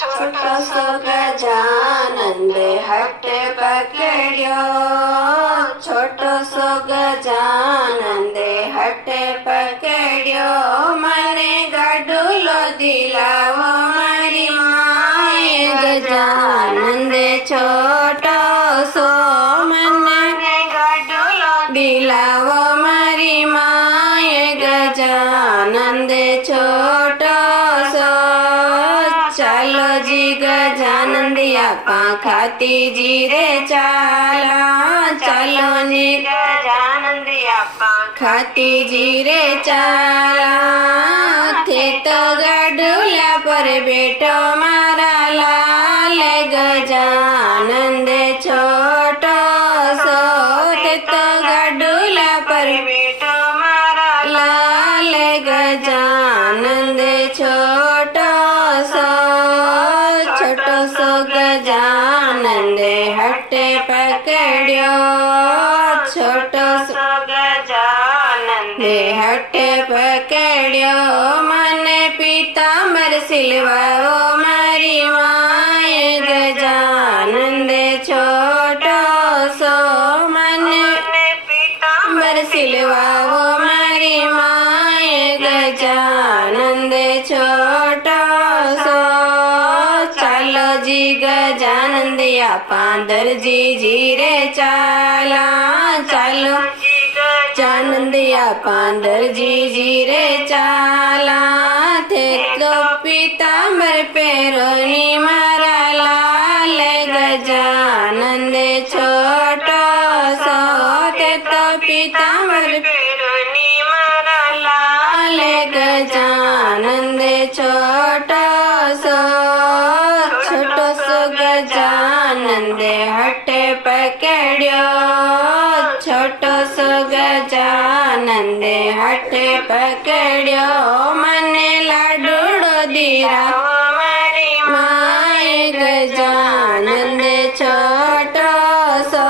छोटो सो गजानंद हट पकड़ियो, छोटो सो गजानंद हट पकड़ियो, मने गडुलो दिलावो मारी माए गजानंद छोटो सो, मने गडुलो दिलावो मारी माए गजानंद छोटो सो। चालो जी गजानंद आपा खाती जी रे चाला, चालो जी गजानंद आपा खाती जी रे चाला, थे तो गडुल्या पर बेटो मारा लाल गजानंद छोटो सो, थे तो गडुल्या पर बेटो मारा लाल गजानंद छोटो सो। छोटो सो गजानंद हट पकड़ियो, छोटो सो गजानंद हट पकड़ियो, मने पीताम्बर सिलवाओ मारी माए गजानंद छोटो सो, मने पीताम्बर सिलवाओ मारी माए गजानंद छोटो सो। चालो जी गजानंद आपा दर्जी जी रे चाला, चालो जी गजानंद आपा दर्जी जी रे चाला, थे तो पीताम्बर पेरोनी मारा लाल गजानंद छोटो सो, थे तो पीताम्बर पेरोनी मारा लाल गजानंद छोटो सो। छोटो सो गजानंद हट पकड़ियो, छोटो सो गजानंद हट पकड़ियो, मने लाडूड़ो दिरावो मारी माए गजानंद छोटो सो,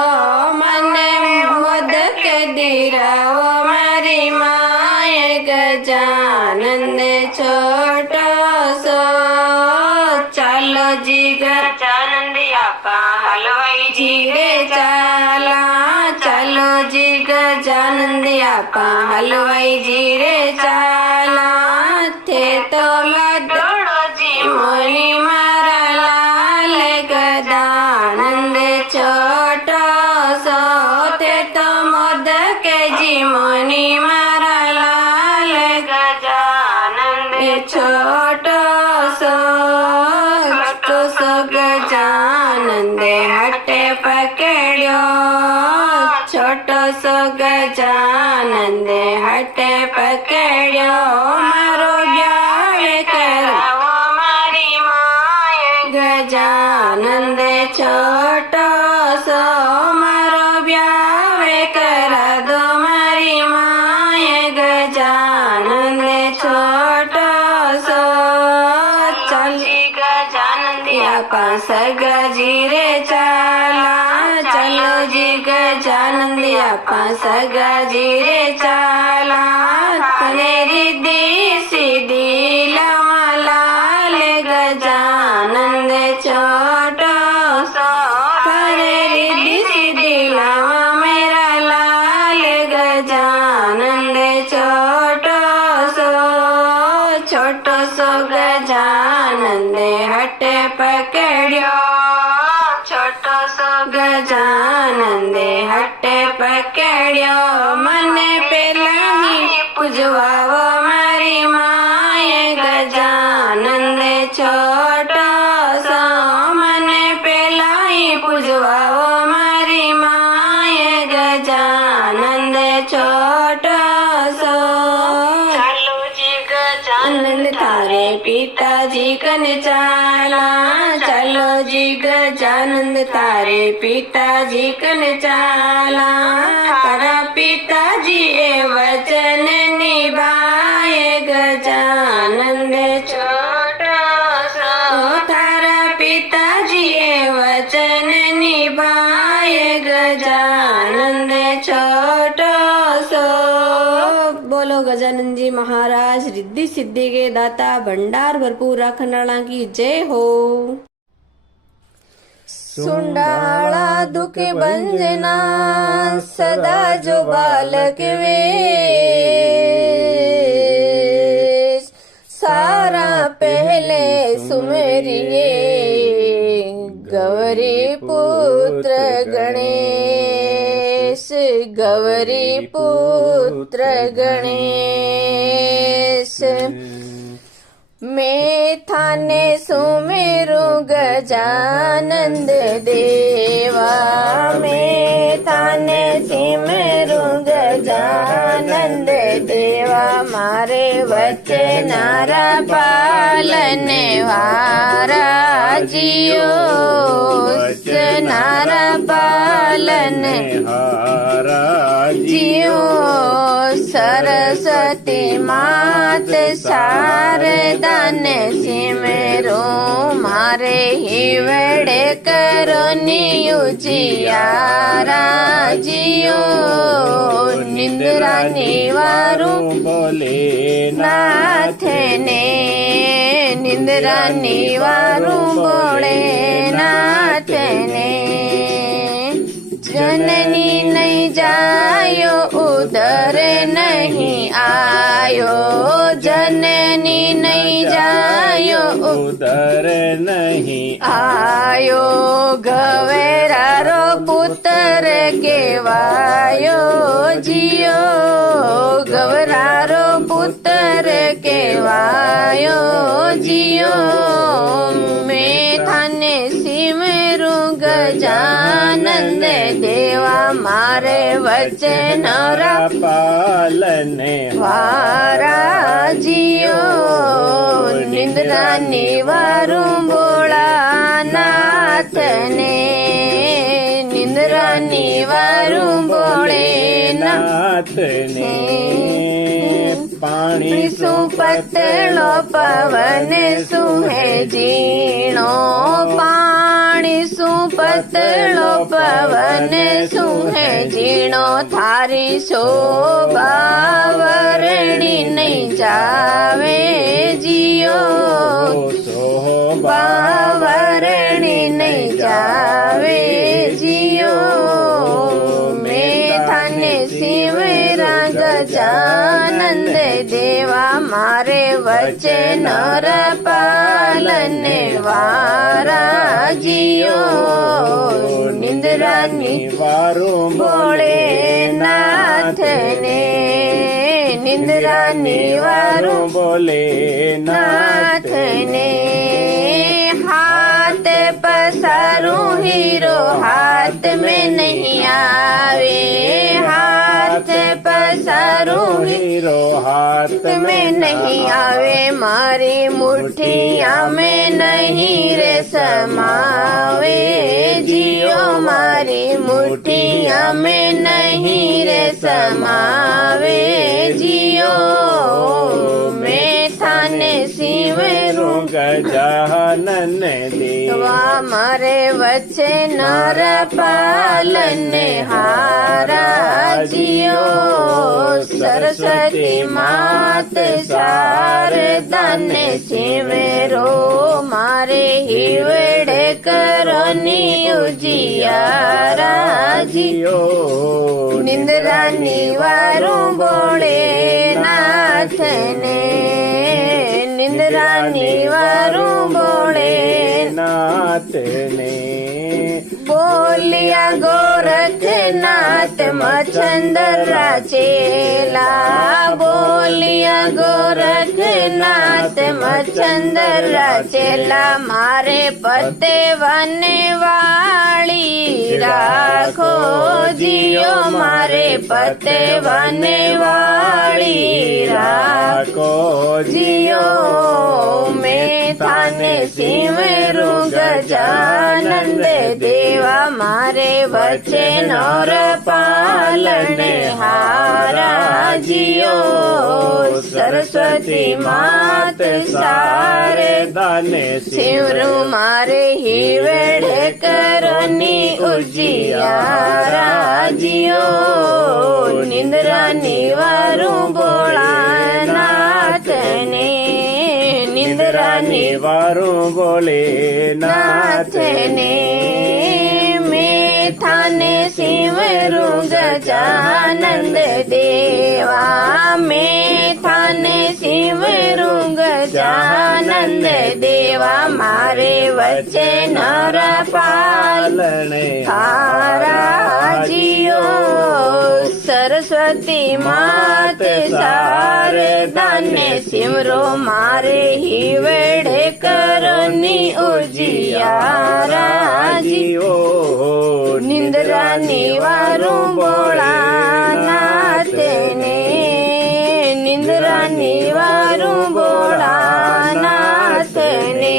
मने मोदक दिरावो मारी माए गजानंद छोटो सो। चालो जी गजानंद आपा हलवाई जी रे चाला, चालो जी गजानंद आपा हलवाई जी रे चाला, थे तो लाडूड़ो जी मोनी मारा लाल गजानंद छोटो सो, थे तो मोदक जी मोनी मारा लाल गजानंद छोटो सो। छोटो सो गजानंद हट पकड़ियो, छोटो सो गजानंद हट पकड़ियो, मारो ब्याह करावो मारी माए गजानंद छोटो सो, मारो ब्याह करा दो मारी माए गजानंद छोटो सो। चल गजानंद आपा सगा जी रे चाला, चलो जी गजानंद आपा सगा जी रे चाला, तने रिद्धि सिद्धि लावा लाल गजानंद छोटो सो, तने रिद्धि सिद्धि लावा मेरा लाल गजानंद छोटो सो। छोटो सो गजानंद हट पकड़ियो, छोटो सो गजानंद हट पकड़ियो, मने पेला ही पूजवाओ मारी माए गजानंद छोटो सो, मने पेला ही पूजवाओ मारी माए गजानंद छोटो सो। चालो जी गजानंद थारे पिताजी कन चाला, चलो जी गजानंद थारे पिताजी कन चाला, तारा पिताजी ए वचन निभाए गजानंद छोटो सो, थारा पिताजी ए वचन निभाए गजानंद छोटो सो। बोलो गजानंद जी जी महाराज रिद्धि सिद्धि के दाता भंडार भरपूर राखनाला की जय हो। सुंडाला दुख भंजना सदा जो बालक वेश सारा पहले सुमेरिए गौरी पुत्र गणेश गौरी पुत्र गणेश। मैं थाने सुमेरु गजानंद देवा मैं थाने सुमेरु गजानंद देवा मारे वच्चे नारा पालने वारा जियो नारा पालने हारा जियो। सरस्वती मात शारदा ने सिमरो मारे हिवड़े करो नियुजियारा जियो। निंद्रा निवारू बोले नाथ ने निंद्रा निवारू बोले नाथ ने। जननी नहीं जायो उधर नहीं आयो जननी नहीं जायो उधर नहीं आयो। गवेरा रो पुत्र केवायो जियो गवरा रो पुत्र केवायो जियो। मैं थाने सिमरू गजानंद देवा मारे वचन पालने वारा जियो। निंद्रा निवारू बोला नाथ ने निंद्रा निवारू बोले नाथ ने। पानी सु पतलो पवन सुहे जीणो पानी सु पतलो पवन सुहे जीणो। थारी शोभा वरणी नहीं जावे जियो शोभा वरणी नहीं जावे जियो। मैं थाने सिमरा गजानंद देवा मारे वचन पालने वारा जियो। निंद्रा निवारू बोले नाथ ने निंद्रा निवारू बोले नाथ ने। हाथ पसारू हीरो हाथ में नहीं आवे हाथ पसारू हीरो हाथ में नहीं आवे। मारी मुठिया में नहीं रे समावे जियो मारी मुठिया में नहीं रे समावे जियो। मैं थाने सिमरू गजानन देवा मारे वच्चे नर पालने हारा जियो। सरस्वती मात शारदा ने सिमरो मारे हिवड़े करो नियुजियारा जियो। निंद्रा निवारू बोले नाथ ने निंद्रा निवारू बोले नाथ ने। बोलिया गोरखनाथ मच्छंदरा चेला बोलिया गोरखनाथ मच्छंदरा चेला। मारे पते बने वाली राखो जियो मारे पते बने वाली राखो जियो। मैं थाने सिमरू गजानंद देवा मारे वचन और पालने हारा जियो। सरस्वती मात शारदा દાને સિમરું મારે હિવેડે કરોની ઉજિયારા જીઓ નિંદ્રા નિવારું ભોળાનાથને નિંદ્રા નિવારું બોલે નાથને મેથાને સિમરું ગજાનંદ દેવા મેથાને સિમરું ગજાનંદ દેવા મારે વચ્ચે નર પાલણે પારાજીઓ સરસ્વતી માત શારદાને સિમરો મારે હિવેડે કરોની ઉજિયારાજીઓ નિંદ્રા નિવારું ભોળાનાથને નિંદ્રા નિવારું ભોળાનાથને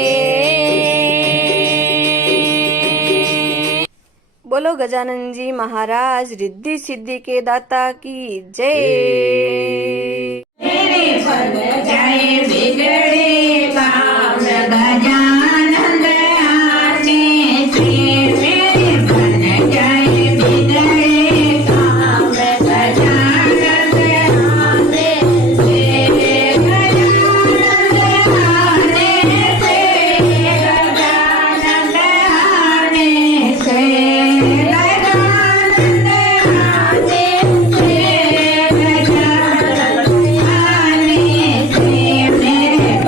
बोलो गजानन जी महाराज रिद्धि सिद्धि के दाता की जय। मेरे पद जाए बिगड़े काम गजानन आने से मेरे पद जाए बिगड़े काम गजानन आने से गजानन आने से गजानन आने से गजानन आने से मेरे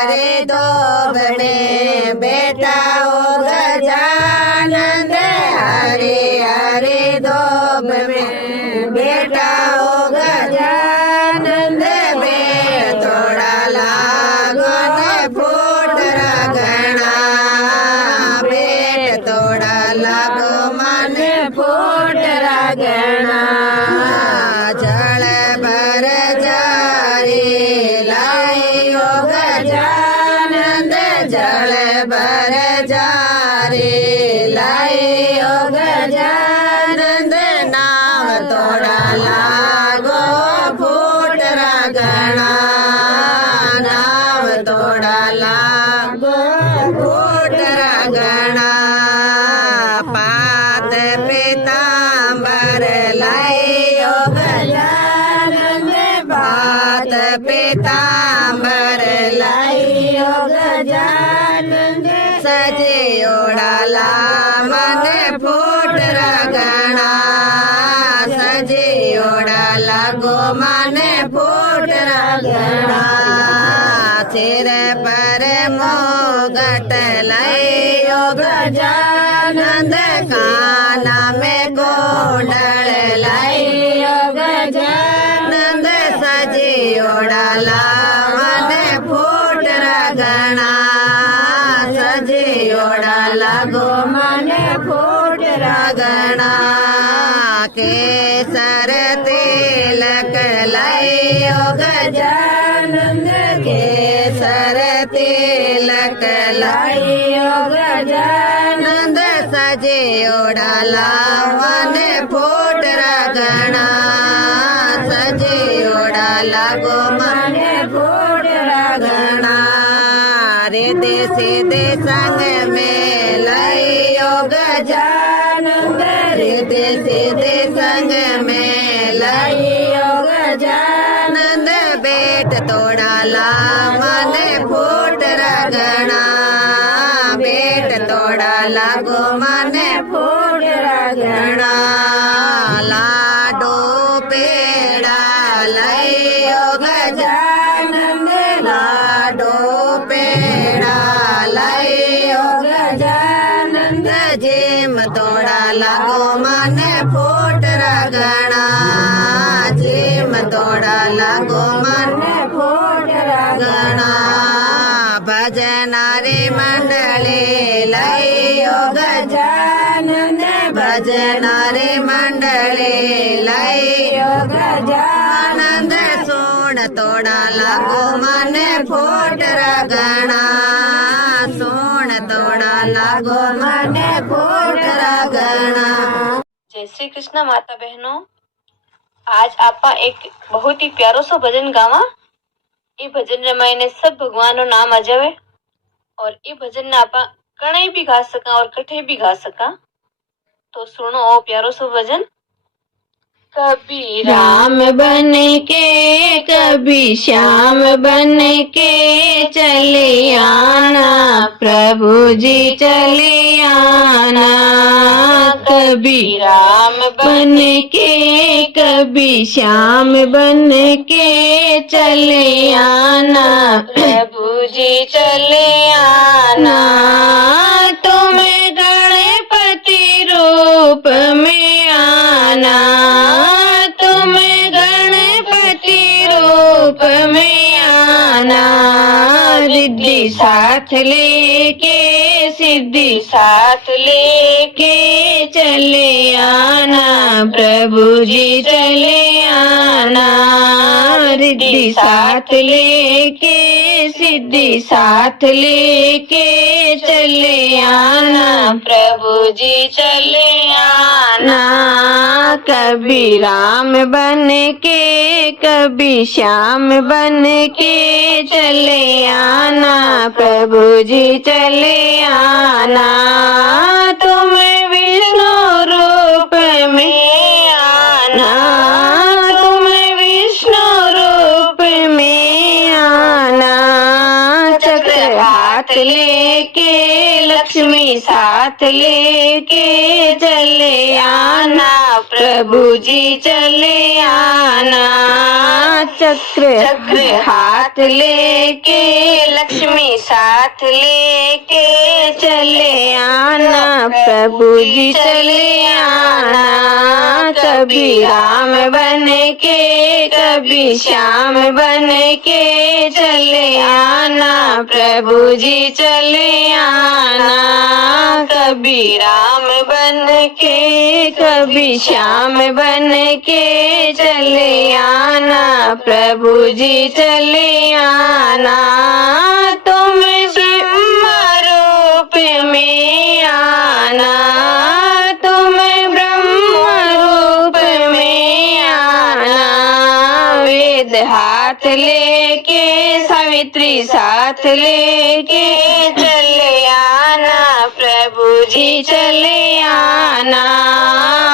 हरे दोब में बेटा ओ गजानंद हरे हरे दोब में बेटा ओ गजानंद बेट थोड़ा लागो ने फूट रगना बेट थोड़ा लागो मन फूट रगना जल भर जारी लाइयो गजानंद जल भर जारी लाइयो गजानंद नाम तोड़ा लागो फूट रगना नाम तोड़ा लागो फूट रगना पात पीतांबर लाइयो गजानंद पात पीतांबर लाइयो गजानंद सजे ओढ़ाला मन फूट रगना सजे ओढ़ाला गो मन फूट रगना सिर पर मोगट लाइयो गजानंद काना में गोंडल लाइयो गजानंद सजे ओढ़ाला मन फूट रगना सजे ओढ़ाला गो मन फूट रगना केसर तिलक लाइयो गजानंद केसर तिलक लाइयो गजानंद सजे ओढ़ाला मन फूट रगना सजे ओढ़ाला गो मन फूट रगना रिद्धि सिद्धि संग में लाइयो गजानंद रिद्धि सिद्धि संग में लाइयो गजानंद बेट तोड़ाला मन फूट रगना बेट तोड़ाला गो मन फूट रगना लाडो पेड़ा लाइयो गजानंद लाडो पेड़ा लाइयो गजानंद जेम तोड़ाला गो मन फूट रगना जेम तोड़ाला गो मन फूट रगना भजन रे मंडले लाइयो गजानंद भजन रे मंडले लाइयो गजानंद सोण तोड़ाला गो मन फूट रगना सोण तोड़ाला गो मन फूट रगना। जय श्री कृष्ण माता बहनों, आज आपा एक बहुत ही प्यारो सो भजन गावा। ये भजन रे मायने सब भगवान नो नाम आ जावे और ये भजन ने आपा कहीं भी गा सका और कठे भी गा सका। तो सुनो ओ प्यारो सो भजन। कभी राम बन के कभी श्याम बन के चले आना प्रभु जी चले आना। कभी राम बन के कभी श्याम बन के चले आना प्रभु जी चले आना। तुम गणपति रूप में आना तुम गणपति रूप में आना। रिद्धि साथ लेके सिद्धि साथ लेके चले आना प्रभु जी चले आना। रिद्धि साथ लेके सिद्धि साथ लेके चले आना प्रभु जी चले आना। कभी राम बन के कभी श्याम बन के चले आना प्रभु जी चले आना। तुम विष्णु रूप में आना तुम विष्णु रूप में आना। चक्रधारी हाथ लेके लक्ष्मी साथ लेके चले आना प्रभु जी चले आना। चक्र हाथ लेके लक्ष्मी साथ लेके चले आना प्रभु जी चले आना। कभी राम बन के कभी श्याम बन के चले आना प्रभु जी चले आना। कभी राम बन के कभी श्याम बन के चले आना प्रभु जी चले आना। तुम ब्रह्म रूप में आना तुम ब्रह्म रूप में आना। वेद हाथ लेके सावित्री साथ लेके चले आना प्रभु जी चले आना।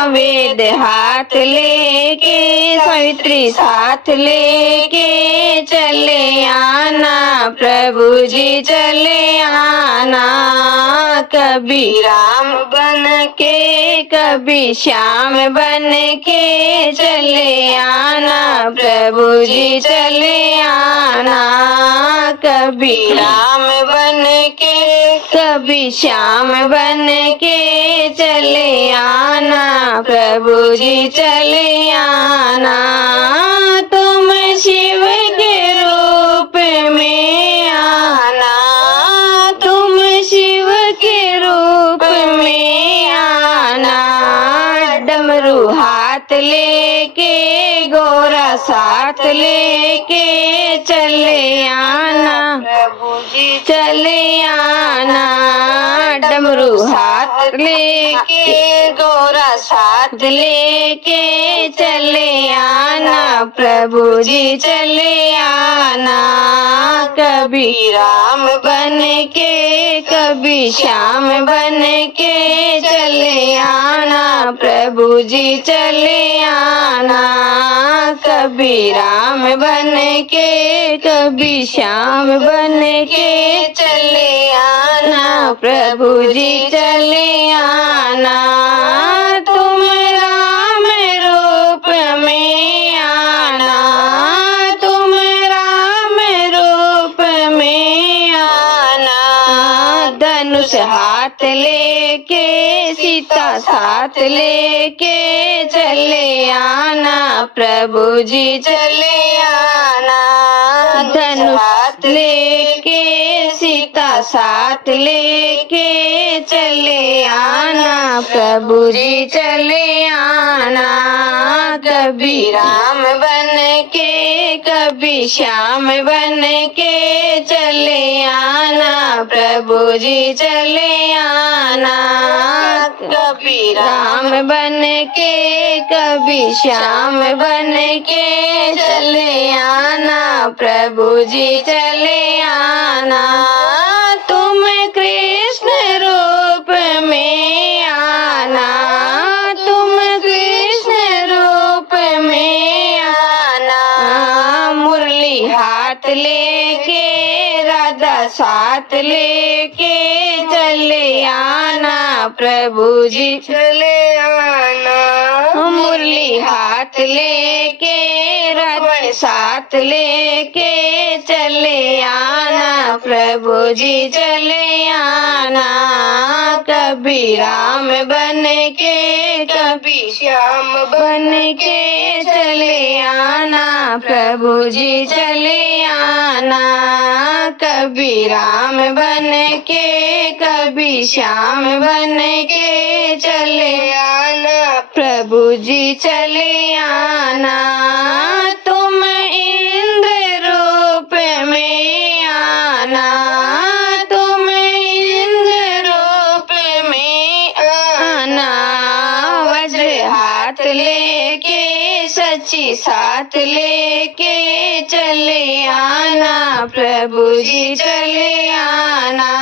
वेद हाथ लेके सावित्री साथ लेके चले आना प्रभु जी चले आना। कभी राम बन के कभी श्याम बन के चले आना प्रभु जी चले आना। कभी राम बन के कभी श्याम बन के चले आना प्रभु जी चले आना। तुम शिव के रूप में आना तुम शिव के रूप में आना। डमरू हाथ लेके गोरा साथ लेके चले आना प्रभु जी चले आना। डमरू हाथ लेके गोरा साथ लेके चले आना प्रभु जी चले आना। कभी राम बन के कभी श्याम बन के चले आना प्रभु जी चले आना। कभी राम बन के कभी श्याम बन के चले आना प्रभु जी चले आना। तुम राम रूप में आना तुम राम रूप में आना। धनुष हाथ लेके सीता साथ लेके चले आना प्रभु जी चले आना। धनुष हाथ लेके सीता साथ लेके चले आना प्रभु जी चले आना। कभी राम बन के कभी श्याम बन के चले आना प्रभु जी चले आना। कभी राम बन के कभी श्याम बन के चले आना प्रभु जी चले आना। तुम कृष्ण रूप में आना तुम कृष्ण रूप में आना। मुरली हाथ लेके राधा साथ लेके चले आना प्रभु जी चले आना। मुरली हाथ लेके राधा साथ लेके चले आना प्रभु जी चले आना। कभी राम बन के कभी श्याम बन के चले आना प्रभु जी चले आना। कभी राम बन के कभी श्याम बन के चले आना प्रभु जी चले आना। तुम इंद्र रूप में आना तुम इंद्र रूप में आना। वज्र हाथ लेके सच्ची साथ लेके चले आना प्रभु जी चले आना।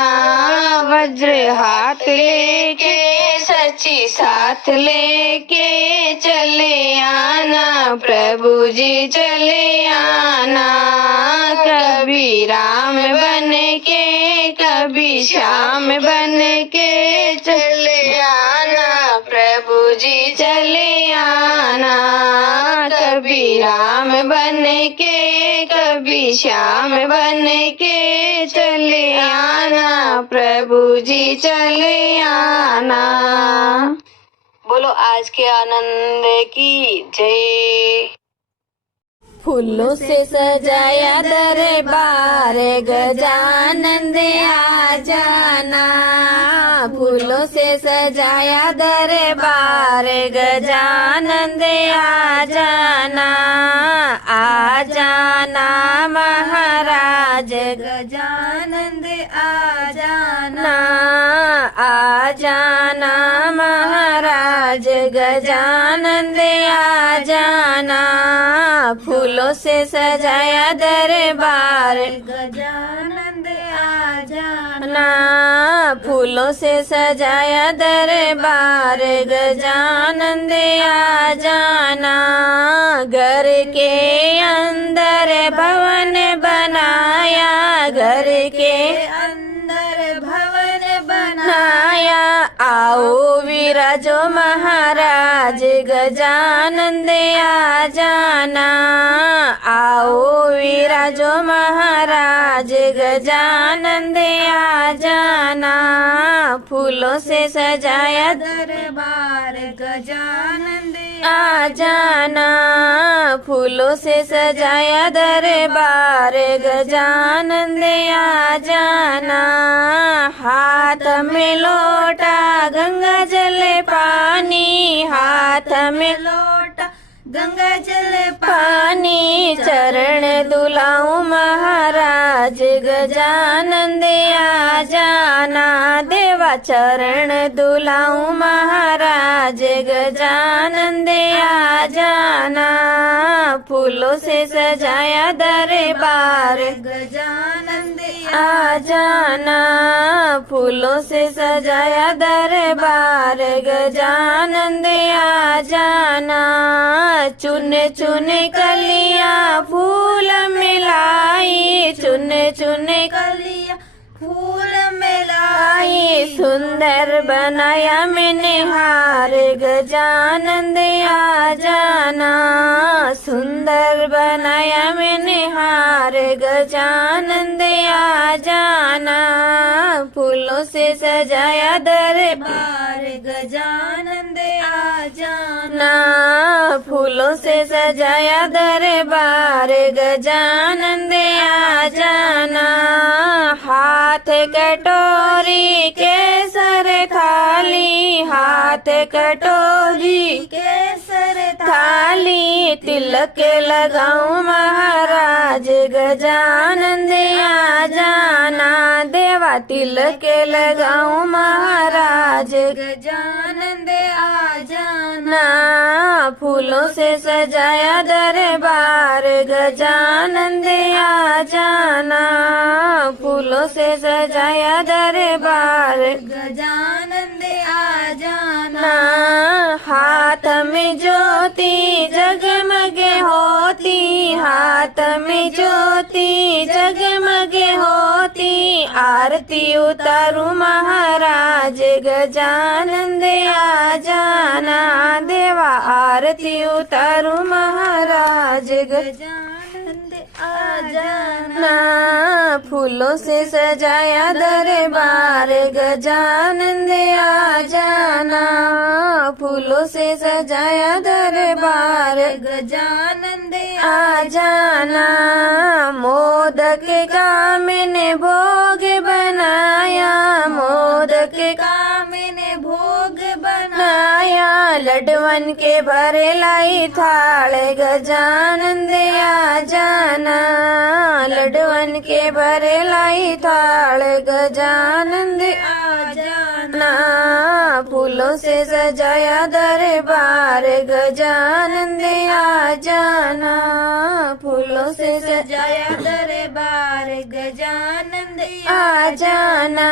वज्र हाथ लेके सच्ची साथ लेके चले आना प्रभु जी चले आना। कभी राम बन के कभी श्याम बन के चले आना प्रभु जी चले आना। कभी राम बन के कभी श्याम बन के चले आना प्रभु जी चले आना। बोलो आज के आनंद की जय। फूलों से सजाया दरबार गजानंद आ जाना। फूलों से सजाया दरबार गजानंद आ जाना। आ जाना महाराज गजानंद आ जाना। आ जाना महाराज गजानंद आ जाना। फूलों से सजाया दरबार गजानंद आ जाना। फूलों से सजाया दरबार गजानंद आ जाना। घर के अंदर भवन बनाया। घर के अंदर भवन बनाया। आओ विराजो महाराज गजानंद आ जाना। आओ विराजो महाराज गजानंद आ जाना। फूलों से सजाया दरबार गजानंद आ जाना। फूलों से सजाया दरबार गजानंद आ जाना। हाथ में लोटा गंगा जल पानी। हाथ में लोटा गंगा जल पानी। चरण दुलाऊं महाराज गजानंद आ जाना। देवा चरण दुलाऊं महाराज गजानंद आ जाना। फूलों से सजाया दरबार गजानंद आ जाना। फूलों से सजाया दरबार गजानंद आ जाना। चुन चुन कलियां फूल मिलाई। चुन चुन कलियां फूल मिलाई। सुंदर बनाया मैंने हार गजानंद आ जाना। सुंदर बनाया मैंने हार गजानंद आ जाना। फूलों से सजाया दरबार गजानंद आ जाना। फूलों से सजाया दरबार गजानंद आ जाना। हाथ कटोरी केसर थाली। हाथ कटोरी केसर थाली। तिलक लगाऊं महाराज गजानंद आ जाना। देवा तिलक लगाऊं महाराज गजानंद आ जाना। फूलों से सजाया दरबार गजानंद आ जाना। फूलों से सजाया दरबार गजानंद आ जाना। हाथ में ज्योति जगमगे होती। हाथ में ज्योति जगमगे होती। आरती उतारू महाराज गजानंद आ जाना। देवा आरती उतारू महाराज गजानंद आ जाना। फूलों से सजाया दरबार गजानंद आ जाना। फूलों से सजाया दरबार गजानंद आ जाना। मोदक का मैंने भोग बनाया। मोदक का मैंने भोग बनाया। लडवन के भरे लाई थाल गजानंद आ जाना। लडवन के भरे लाई थाल गजानंद आ जाना। फूलों से सजाया दरबार गजानंद आ जाना। फूलों से सजाया दरबार गजानंद आ जाना।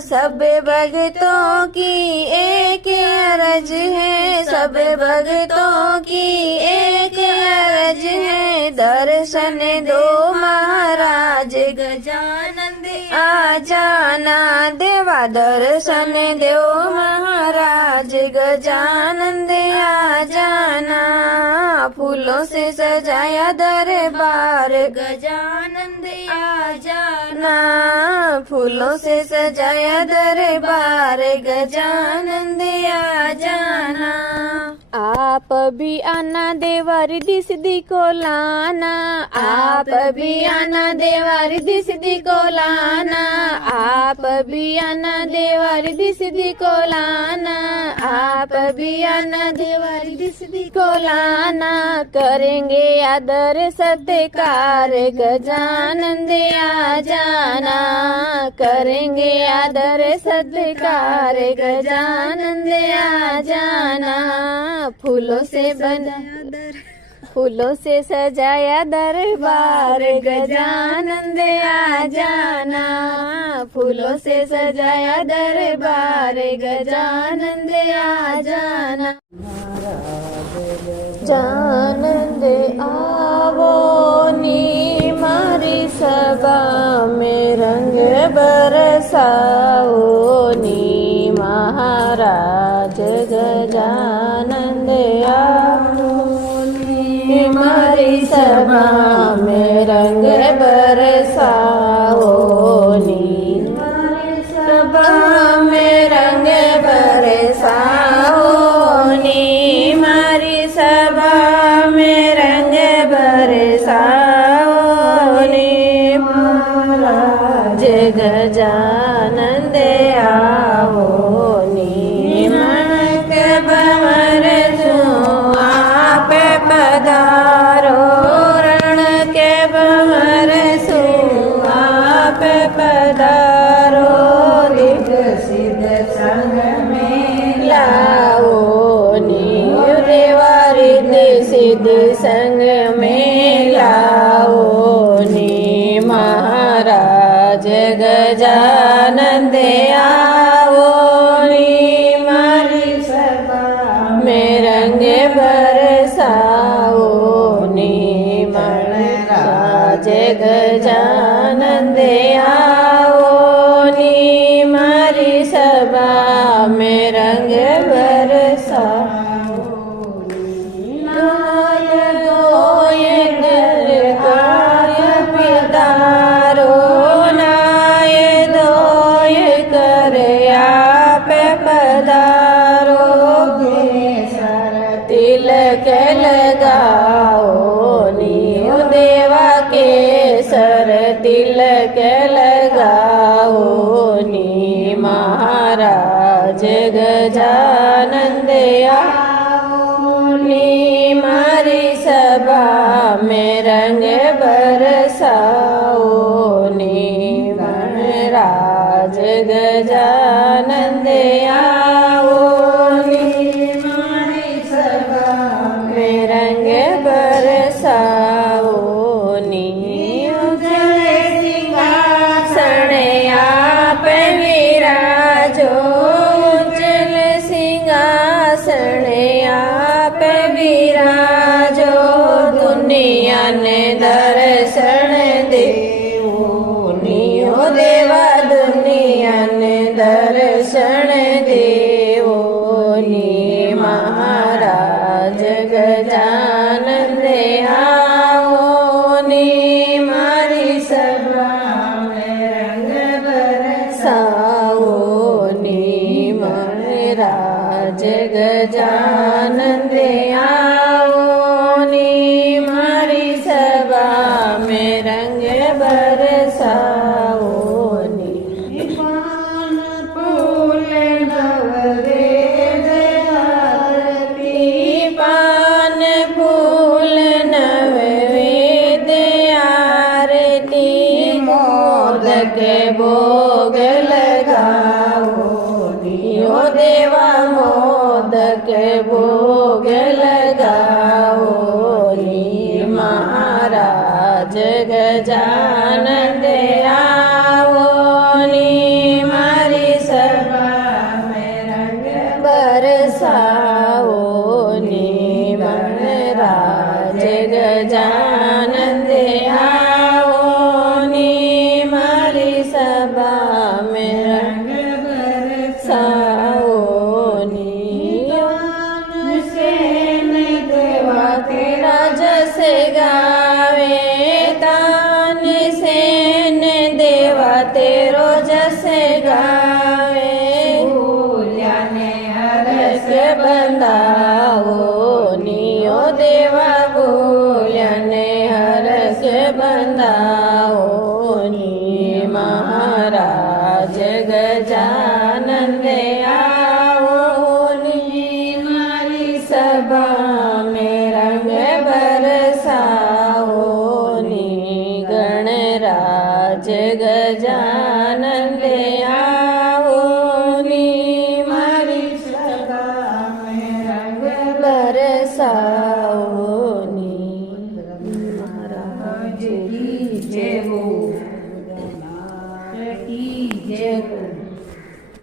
सब भक्तों की एक अरज है। सब भक्तों की एक अरज है। दर्शन दो महाराज गजानंद आ जाना देवा दर्शन देव महाराज गजानंद आ जाना फूलों से सजाया दरबार गजानंद आ जाना फूलों से सजाया दरबार गजानंद आ जाना आप भी आना देवा रिद्धि सिद्धि को लाना आप भी आना देवा रिद्धि सिद्धि को लाना आप भी आना देवा रिद्धि सिद्धि को लाना आप भी आना देवा रिद्धि सिद्धि को लाना करेंगे आदर सत्कार गजानंद आ जाना करेंगे आदर सत्कार गजानंद आ जाना फूलों से सजाया दरबार गजानंद आ जाना फूलों से सजाया दरबार गजानंद आ जाना जानंद आवो नी मारी सभा में रंग बरसाओ नी महाराज गजानंद आवो नी मारी सभा में रंग बरसाओ नी सभा में रंग बरसाओ नी मारी सभा में रंग बरसाओ नी महाराज गजानंद आओ नी मनक भंवर तू आप पधारो रण के भंवर सु आप पधारो दिग सिद्ध संग में लाओ नी देवा रिद्धि सिद्धि संग में लाओ नी महाराज गजानंद आओ नी मारी सभा में रंग बरसाओ नी महाराज गजानंद आओ नी मारी सभा में रंग बरसाओ तिलक लगाओ नी देवा के सर तिलक लगाओ नी महाराज गजानंद आओ नी मारी सभा में रंग बरसाओ नी महाराज गजानंद आओ नी मारी सभा में रंग बरसाओ नी उजल सिंहासन आप विराजो उजल सिंहासन आप विराजो दुनिया ने दर्शन देवो नियो देवा दुनिया ने दर्शन देवो नी महाराज गजानंद आओ नी मारी सभा में रंग बरसाओ नी महाराज गजानंद आओ नी मारी सभा में रंग बरसाओ नी पान फूल नववेद आरती पान फूल नववेद आरती मोदक भोग लगाओ नियो देवा मोदक भोग लगाओ नी महाराज गजानंद आओ नी मारी सभा में रंग बरसाओ नी महाराज गजानंद आओ नी मारी सभा में रंग बरसाओ देवा तेरा जैसे गावे तान सेन देवा तेरो जैसे गावे बोल्याने हरस बंदाओ नियो देवा बोल्याने हरस बंदाओ नी महाराज गजानन आओ नी मारी सभा में रंग बरसाओ नी गणराज गजानन आओ नी मारी सभा में रंग बरसाओ नी महाराज की जय हो की जय हो।